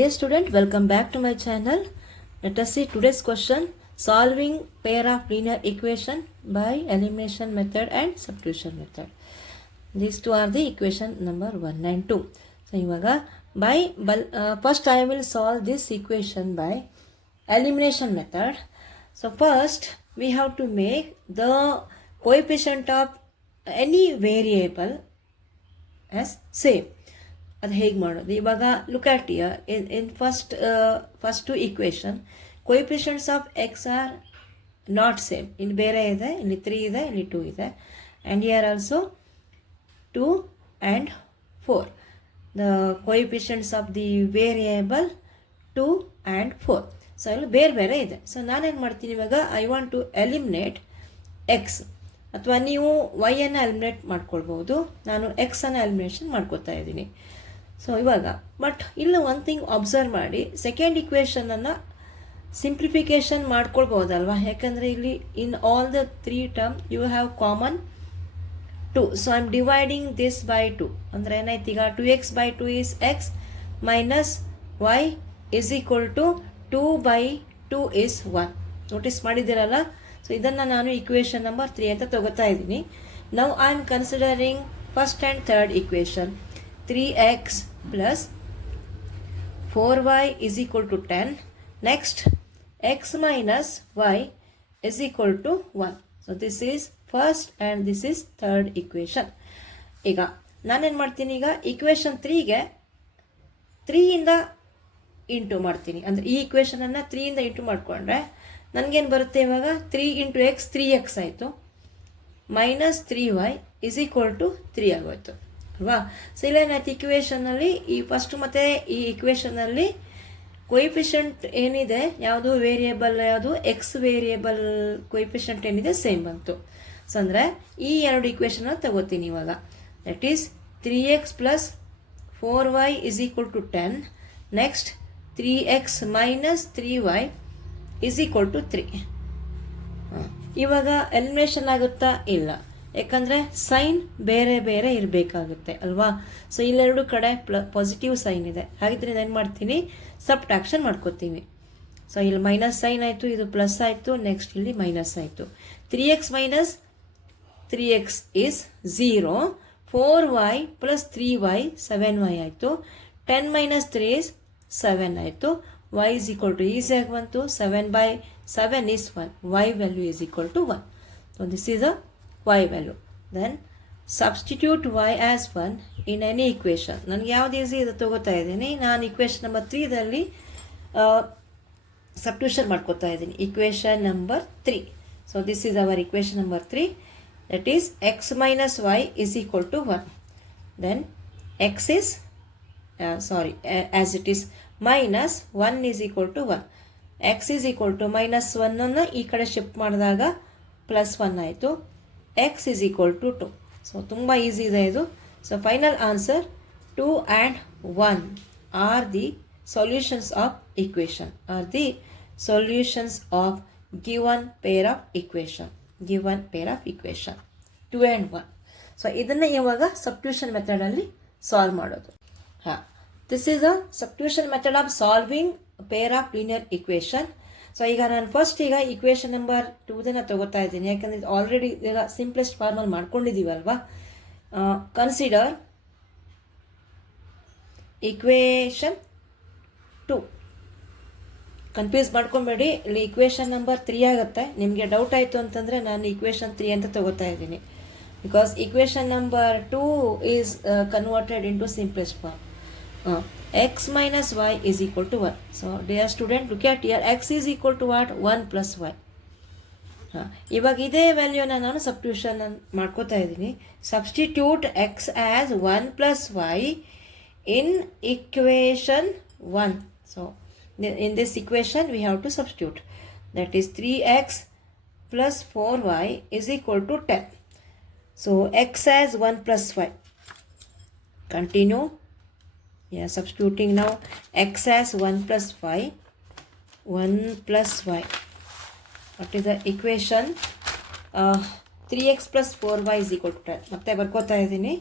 Dear student, welcome back to my channel. Let us see today's question. Solving pair of linear equation by elimination method and substitution method. These two are the equation number 1 and 2. So, first I will solve this equation by elimination method. So, first we have to make the coefficient of any variable as same. ಅದು ಹೇಗೆ ಮಾಡೋದು ಇವಾಗ look at here in first two equation coefficients of X are not same ಇಲ್ಲಿ ಬೇರೆ ಇದೆ, ಇಲ್ಲಿ 3 ಇದೆ, ಇಲ್ಲಿ 2 ಇದೆ, and here also 2 and 4. The coefficients of the variable 2 and 4. So ಇಲ್ಲಿ ಬೇರೆ ಬೇರೆ ಇದೆ. ಸೊ ನಾನೇನು ಮಾಡ್ತೀನಿ ಇವಾಗ, I want to eliminate X, ಅಥವಾ ನೀವು ವೈಯನ್ನು ಎಲಿಮಿನೇಟ್ ಮಾಡ್ಕೊಳ್ಬೋದು. ನಾನು ಎಕ್ಸನ್ನು ಎಲಿಮಿನೇಷನ್ ಮಾಡ್ಕೋತಾ ಇದ್ದೀನಿ. ಸೊ ಇವಾಗ ಬಟ್ ಇಲ್ಲ ಒಂದು ಥಿಂಗ್ ಅಬ್ಸರ್ವ್ ಮಾಡಿ, ಸೆಕೆಂಡ್ ಇಕ್ವೇಷನನ್ನು ಸಿಂಪ್ಲಿಫಿಕೇಷನ್ ಮಾಡ್ಕೊಳ್ಬೋದಲ್ವಾ, ಯಾಕಂದರೆ ಇಲ್ಲಿ in all the 3 term you have common 2. So I am dividing this by 2. ಅಂದರೆ ಏನಾಯ್ತು ಈಗ, 2x/2 is X minus Y is equal to 2/2 is 1. Notice ಮಾಡಿದ್ದೀರಲ್ಲ. ಸೊ ಇದನ್ನು ನಾನು ಇಕ್ವೇಷನ್ ನಂಬರ್ 3 ಅಂತ ತಗೋತಾ ಇದ್ದೀನಿ. Now I am considering first and third equation. 3x plus 4y is equal to 10. Next, x minus y is equal to 1. So this is first and this is third equation. ಈಗ ನಾನೇನು ಮಾಡ್ತೀನಿ, ಈಗ equation 3ಗೆ 3 ಇಂದ into ಮಾಡ್ತೀನಿ. ಅಂದರೆ ಈ ಇಕ್ವೇಷನನ್ನು 3 ಇಂದ into ಮಾಡಿಕೊಂಡ್ರೆ ನನಗೇನು ಬರುತ್ತೆ ಇವಾಗ, 3 ಇಂಟು ಎಕ್ಸ್ 3x ಆಯಿತು, minus 3y is equal to 3 ಆಗೋಯ್ತು ಅಲ್ವಾ. ಸೊ ಇಲ್ಲೇನಾಯ್ತು, ಇಕ್ವೇಷನಲ್ಲಿ ಈ ಫಸ್ಟ್ ಮತ್ತು ಈ ಇಕ್ವೇಷನಲ್ಲಿ ಕೊಯಿಫಿಷಿಯಂಟ್ ಏನಿದೆ, ಯಾವುದು ವೇರಿಯೇಬಲ್, ಯಾವುದು ಎಕ್ಸ್ ವೇರಿಯೇಬಲ್ ಕೊಯಿಫಿಷಿಯಂಟ್ ಏನಿದೆ ಸೇಮ್ ಬಂತು. ಸೊ ಅಂದರೆ ಈ ಎರಡು ಇಕ್ವೇಷನ್ನ ತಗೋತೀನಿ ಇವಾಗ. That is 3x plus 4y is equal to 10. Next 3x minus 3y is equal to 3. ಇವಾಗ ಎಲಿಮಿನೇಷನ್ ಆಗುತ್ತಾ? ಇಲ್ಲ, ಯಾಕಂದರೆ ಸೈನ್ ಬೇರೆ ಬೇರೆ ಇರಬೇಕಾಗುತ್ತೆ ಅಲ್ವಾ. ಸೊ ಇಲ್ಲೆರಡು ಕಡೆ ಪಾಸಿಟಿವ್ ಸೈನ್ ಇದೆ, ಹಾಗಿದ್ರೆ ಏನು ಮಾಡ್ತೀನಿ, ಸಬ್ಟ್ರಾಕ್ಷನ್ ಮಾಡ್ಕೋತೀವಿ. ಸೊ ಇಲ್ಲಿ ಮೈನಸ್ ಸೈನ್ ಆಯಿತು, ಇದು ಪ್ಲಸ್ ಆಯಿತು, ನೆಕ್ಸ್ಟ್ ಇಲ್ಲಿ ಮೈನಸ್ ಆಯಿತು. 3x minus 3x is 0. 4y plus 3y 7y ಆಯಿತು. 10 ಮೈನಸ್ 3 ಈಸ್ 7 ಆಯಿತು. y is equal to ಈಸಿಯಾಗಿ ಬಂತು, 7/7 is 1. y value is equal to 1. So this is a y value. Then substitute y as 1 in any equation. ನನಗೆ ಯಾವ್ದು easy ಇದು ತಗೋತಾ ಇದ್ದೀನಿ. ನಾನು ಇಕ್ವೇಷನ್ ನಂಬರ್ 3ದಲ್ಲಿ ಸಬ್ಸ್ಟಿಟ್ಯೂಷನ್ ಮಾಡ್ಕೋತಾ ಇದ್ದೀನಿ. Equation number 3. So this is our equation number 3. That is x minus y is equal to 1. Then x is as it is minus 1 is equal to 1. x is equal to minus 1 ಅನ್ನು ಈ ಕಡೆ shift ಮಾಡಿದಾಗ plus 1 ಆಯಿತು. x is equal to 2. So ತುಂಬ easy ಇದೆ ಇದು. So final answer 2 and 1 R the solutions of equation, R the solutions of given pair of equation. 2 and 1. So ಇದನ್ನು ಇವಾಗ ಸಬ್ಸ್ಟಿಟ್ಯೂಷನ್ ಮೆಥಡಲ್ಲಿ ಸಾಲ್ವ್ ಮಾಡೋದು. This is a substitution method of solving pair of linear equation. So ಈಗ ನಾನು first ಈಗ equation number 2 ತಗೋತಾ ಇದ್ದೀನಿ, ಯಾಕಂದರೆ ಇದು ಆಲ್ರೆಡಿ ಈಗ ಸಿಂಪ್ಲೆಸ್ಟ್ ಫಾರ್ಮಲ್ಲಿ ಮಾಡ್ಕೊಂಡಿದ್ದೀವಲ್ವಾ. Consider equation 2. ಕನ್ಫ್ಯೂಸ್ ಮಾಡ್ಕೊಬೇಡಿ, ಇಲ್ಲಿ ಇಕ್ವೇಷನ್ ನಂಬರ್ 3 ಆಗುತ್ತೆ. ನಿಮಗೆ ಡೌಟ್ ಆಯಿತು ಅಂತಂದರೆ ನಾನು ಇಕ್ವೇಷನ್ 3 ಅಂತ ತಗೋತಾ ಇದ್ದೀನಿ, because equation number 2 is converted into simplest form. x minus y is equal to 1. So dear student, look at here, x is equal to what? 1 plus y. ಇವಾಗ ಇದೇ ವ್ಯಾಲ್ಯೂನ ನಾನು ಸಬ್ಸ್ಟಿಟ್ಯೂಷನ್ ಮಾಡ್ಕೋತಾ ಇದ್ದೀನಿ. Substitute x as 1 plus y in equation 1. So in this equation we have to substitute. That is 3x plus 4y is equal to 10. So x as 1 plus y. Continue. Yeah, substituting now x as 1 plus y. 1 plus y. What is the equation? 3x plus 4y is equal to 10. ಮತ್ತೆ ಬರ್ಕೋತಾ ಇದ್ದೀನಿ.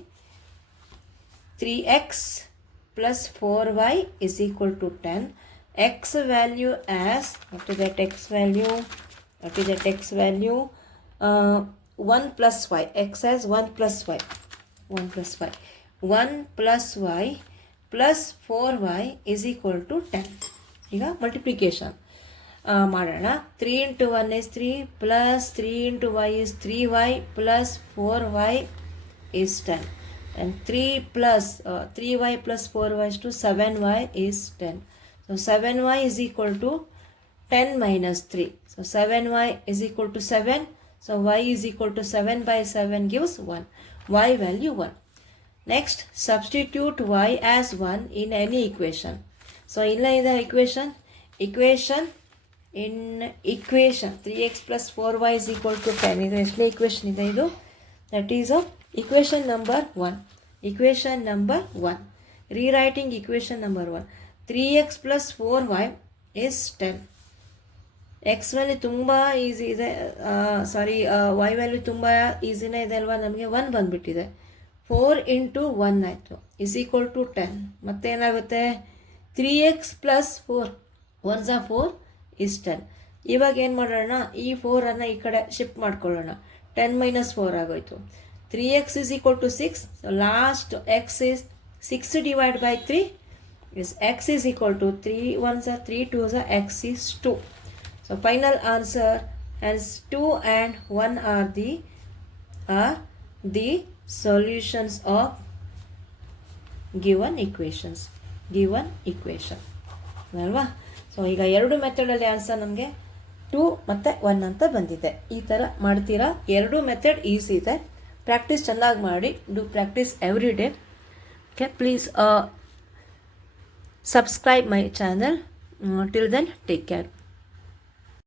3x plus 4y is equal to 10. X value as, what is that x value? 1 plus y. X as 1 plus y. 1 plus y. 1 plus y plus 4y is equal to 10. ಈಗ multiplication ಮಾಡೋಣ. 3 into 1 is 3 plus 3 into y is 3y plus 4y is 10. And 3y plus 4y is to 7y is 10. So 7y is equal to 10 minus 3. So 7y is equal to 7. So y is equal to 7 by 7 gives 1. Y value 1. Next, substitute y as 1 in any equation. So in the equation in equation 3x plus 4y is equal to 10. ಇದು ಎಷ್ಟನೇ equation ಇದೆ ಇದು? That is equation number 1. Equation number 1. Rewriting equation number 1. 3x plus 4y is 10. x value ತುಂಬ easy ಇದೆ, y value ತುಂಬ ಈಸಿನೇ ಇದೆ ಅಲ್ವಾ, ನಮಗೆ 1 ಬಂದುಬಿಟ್ಟಿದೆ. 4 into 1 ಆಯಿತು ಇಸ್ ಈಕ್ವಲ್ ಟು 10. ಮತ್ತೇನಾಗುತ್ತೆ 3x ಪ್ಲಸ್ 4 1 4 is 10. ಇವಾಗ ಏನು ಮಾಡೋಣ, ಈ 4ಅನ್ನು ಈ ಕಡೆ ಶಿಫ್ಟ್ ಮಾಡ್ಕೊಳ್ಳೋಣ. 10 minus 4 ಆಗೋಯ್ತು. 3x is equal to 6. So last x is 6 divided by 3 is x is equal to 3 1s are 3 2s are x is 2. So final answer as 2 and 1 are the solutions of given equation ಅಲ್ವಾ. So ಈಗ ಎರಡು ಮೆಥಡಲ್ಲಿ answer ನಮಗೆ 2 ಮತ್ತು 1 ಅಂತ ಬಂದಿದೆ. ಈ ಥರ ಮಾಡ್ತೀರಾ, ಎರಡು ಮೆಥಡ್ ಈಸಿ ಇದೆ. ಪ್ರಾಕ್ಟೀಸ್ ಚೆನ್ನಾಗಿ ಮಾಡಿ, do practice every day. Okay, please subscribe my channel. Till then, take care.